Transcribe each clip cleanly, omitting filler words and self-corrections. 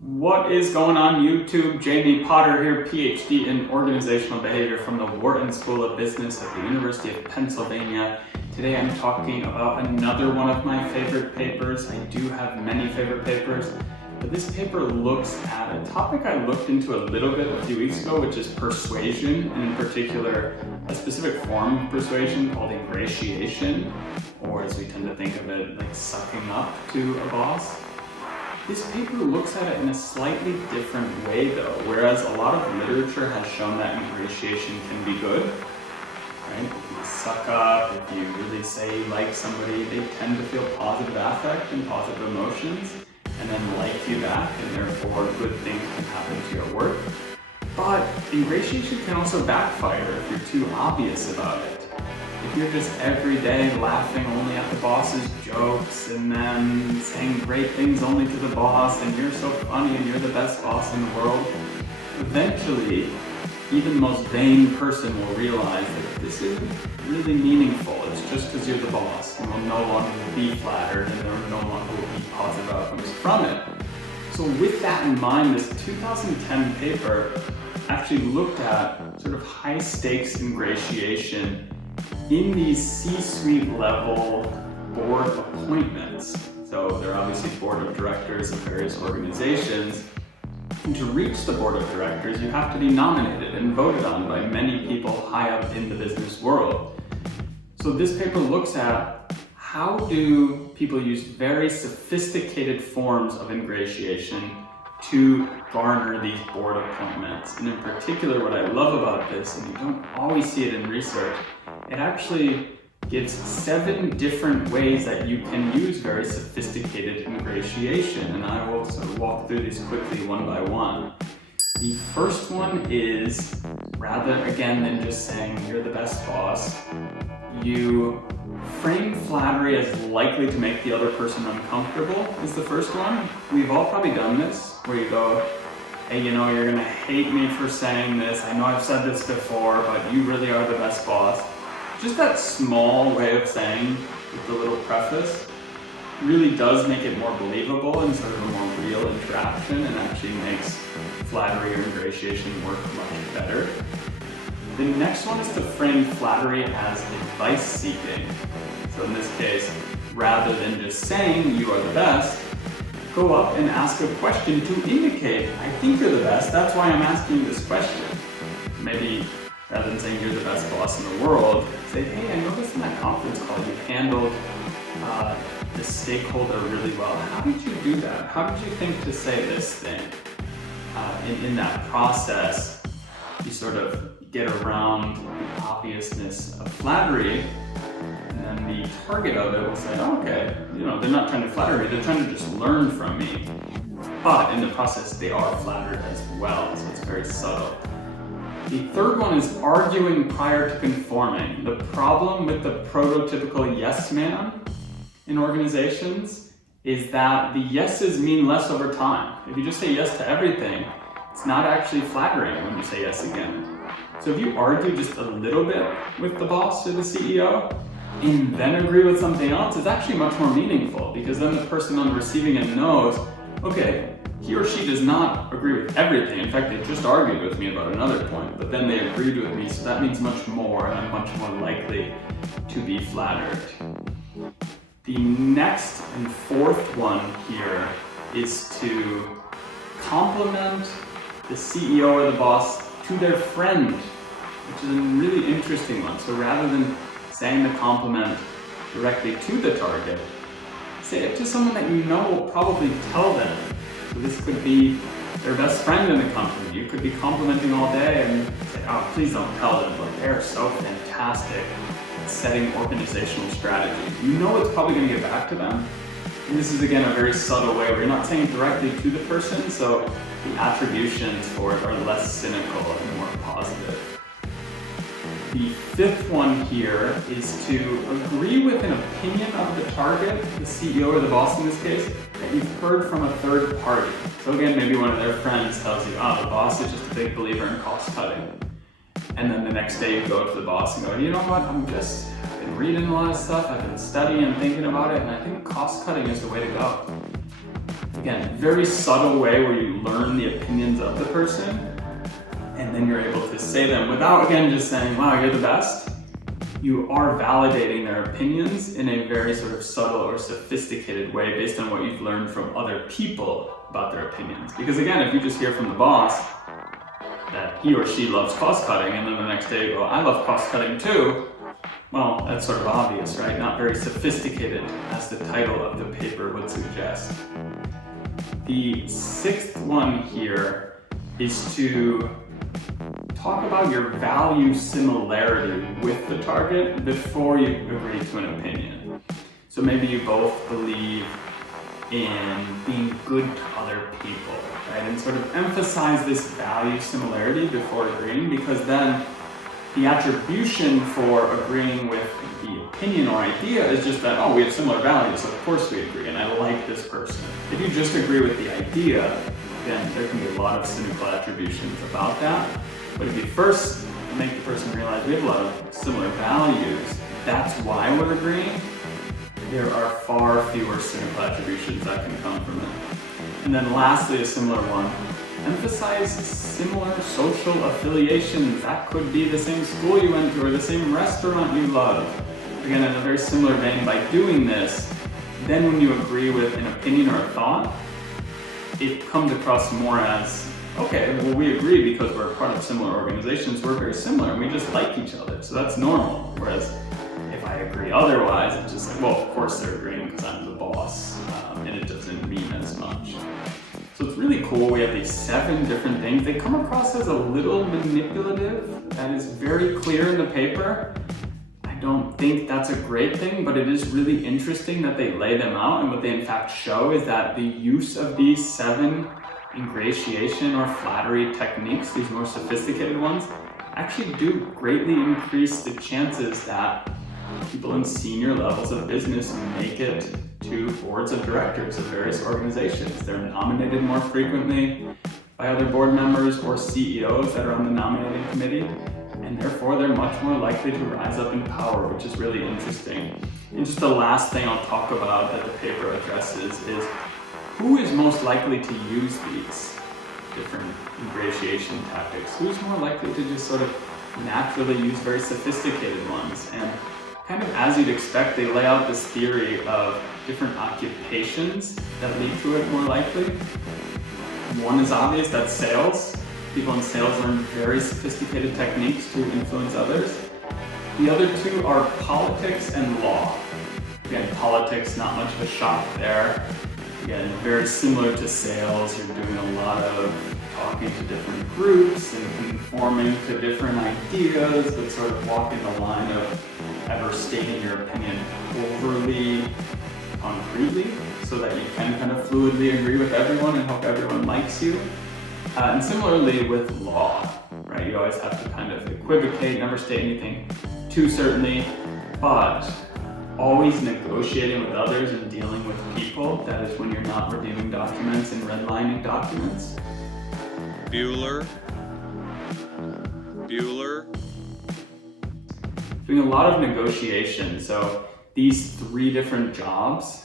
What is going on YouTube? Jamie Potter here, PhD in Organizational Behavior from the Wharton School of Business at the University of Pennsylvania. Today I'm talking about another one of my favorite papers. I do have many favorite papers, but this paper looks at a topic I looked into a little bit a few weeks ago, which is persuasion, and in particular, a specific form of persuasion called ingratiation, or as we tend to think of it, like sucking up to a boss. This paper looks at it in a slightly different way though, whereas a lot of literature has shown that ingratiation can be good, right? If you suck up, if you really say you like somebody, they tend to feel positive affect and positive emotions, and then like you back, and therefore good things can happen to your work. But ingratiation can also backfire if you're too obvious about it. If you're just every day laughing only at the boss's jokes and then saying great things only to the boss and you're so funny and you're the best boss in the world, eventually even the most vain person will realize that this isn't really meaningful. It's just because you're the boss and will no longer be flattered and there no longer will be positive outcomes from it. So with that in mind, this 2010 paper actually looked at sort of high stakes ingratiation in these C-suite level board appointments. So they're obviously board of directors of various organizations. And to reach the board of directors, you have to be nominated and voted on by many people high up in the business world. So this paper looks at how do people use very sophisticated forms of ingratiation to garner these board appointments. And in particular, what I love about this, and you don't always see it in research, it actually gives 7 different ways that you can use very sophisticated ingratiation. And I will sort of walk through these quickly one by one. The first one is, rather again than just saying you're the best boss, you frame flattery as likely to make the other person uncomfortable is the first one. We've all probably done this, where you go, hey, you know, you're gonna hate me for saying this. I know I've said this before, but you really are the best boss. Just that small way of saying with the little preface really does make it more believable and sort of a more real interaction, and actually makes flattery or ingratiation work much better. The next one is to frame flattery as advice seeking. So in this case, rather than just saying you are the best, go up and ask a question to indicate, I think you're the best, that's why I'm asking you this question. Maybe rather than saying you're the best boss in the world, say, hey, I noticed in that conference call you handled the stakeholder really well. How did you do that? How did you think to say this thing? In that process, you sort of get around the obviousness of flattery, and then the target of it will say, oh, okay, you know, they're not trying to flatter me, they're trying to just learn from me. But in the process, they are flattered as well, so it's very subtle. The third one is arguing prior to conforming. The problem with the prototypical yes man in organizations is that the yeses mean less over time. If you just say yes to everything, it's not actually flattering when you say yes again. So if you argue just a little bit with the boss or the CEO and then agree with something else, it's actually much more meaningful, because then the person on the receiving end knows, okay, he or she does not agree with everything. In fact, they just argued with me about another point, but then they agreed with me, so that means much more, and I'm much more likely to be flattered. The next and fourth one here is to compliment the CEO or the boss to their friend, which is a really interesting one. So rather than saying the compliment directly to the target, say it to someone that you know will probably tell them. So this could be their best friend in the company. You could be complimenting all day and say, oh, please don't tell them, but they're so fantastic at setting organizational strategy. You know it's probably going to get back to them. And this is, again, a very subtle way where you're not saying it directly to the person, so the attributions for it are less cynical and more positive. The fifth one here is to agree with an opinion of the target, the CEO or the boss in this case, that you've heard from a third party. So again, maybe one of their friends tells you, oh, the boss is just a big believer in cost cutting. And then the next day you go to the boss and go, you know what, I've been reading a lot of stuff, I've been studying and thinking about it, and I think cost cutting is the way to go. again, very subtle way where you learn the opinions of the person, and then you're able to say them without, again, just saying, wow, you're the best. You are validating their opinions in a very sort of subtle or sophisticated way based on what you've learned from other people about their opinions. Because again, if you just hear from the boss that he or she loves cost cutting, and then the next day you go, I love cost cutting too, well, that's sort of obvious, right? Not very sophisticated, as the title of the paper would suggest. The sixth one here is to talk about your value similarity with the target before you agree to an opinion. So maybe you both believe in being good to other people, right? And sort of emphasize this value similarity before agreeing, because then the attribution for agreeing with the opinion or idea is just that, oh, we have similar values, so of course we agree, and I like this person. If you just agree with the idea, then there can be a lot of cynical attributions about that. But if you first make the person realize we have a lot of similar values, that's why we're agreeing, there are far fewer cynical attributions that can come from it. And then lastly, a similar one, emphasize similar social affiliations. That could be the same school you went to or the same restaurant you love. Again, in a very similar vein, by doing this, then when you agree with an opinion or a thought, it comes across more as, okay, well, we agree because we're part of similar organizations, we're very similar, and we just like each other, so that's normal. Whereas if I agree otherwise, it's just like, well, of course they're agreeing because I'm the boss, and it doesn't mean as much. So it's really cool. We have these 7 different things. They come across as a little manipulative. That is very clear in the paper. I don't think that's a great thing, but it is really interesting that they lay them out, and what they in fact show is that the use of these 7 ingratiation or flattery techniques, these more sophisticated ones, actually do greatly increase the chances that people in senior levels of business make it to boards of directors of various organizations. They're nominated more frequently by other board members or CEOs that are on the nominating committee, and therefore they're much more likely to rise up in power, which is really interesting. And just the last thing I'll talk about that the paper addresses is who is most likely to use these different ingratiation tactics? Who's more likely to just sort of naturally use very sophisticated ones? And kind of as you'd expect, they lay out this theory of different occupations that lead to it more likely. One is obvious, that's sales. People in sales learn very sophisticated techniques to influence others. The other 2 are politics and law. Again, politics, not much of a shock there. Again, very similar to sales, you're doing a lot of talking to different groups and conforming to different ideas, but sort of walking the line of ever stating your opinion overly concretely so that you can kind of fluidly agree with everyone and hope everyone likes you. And similarly with law, right? You always have to kind of equivocate, never state anything too certainly, but always negotiating with others and dealing with people. That is when you're not reviewing documents and redlining documents. Bueller. Doing a lot of negotiation. So these 3 different jobs,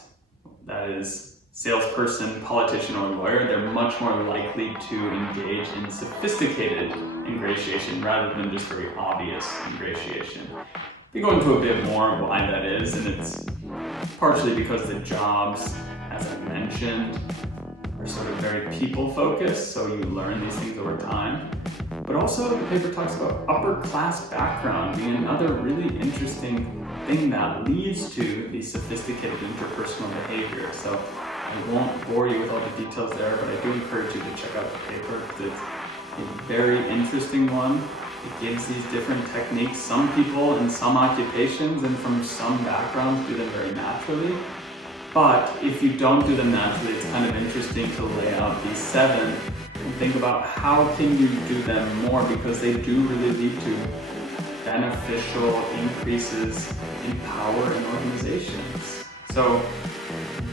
that is salesperson, politician, or lawyer, they're much more likely to engage in sophisticated ingratiation rather than just very obvious ingratiation. We go into a bit more of why that is, and it's partially because the jobs, as I mentioned, are sort of very people-focused, so you learn these things over time. But also the paper talks about upper class background being another really interesting thing that leads to the sophisticated interpersonal behavior. So I won't bore you with all the details there, but I do encourage you to check out the paper because it's a very interesting one. It gives these different techniques. Some people in some occupations and from some backgrounds do them very naturally. But if you don't do them naturally, it's kind of interesting to lay out these 7 and think about how can you do them more, because they do really lead to beneficial increases in power in organizations. So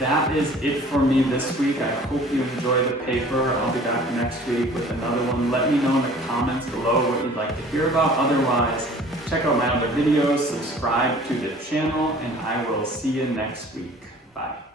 that is it for me this week. I hope you enjoy the paper. I'll be back next week with another one. Let me know in the comments below what you'd like to hear about. Otherwise, check out my other videos, subscribe to the channel, and I will see you next week. Bye.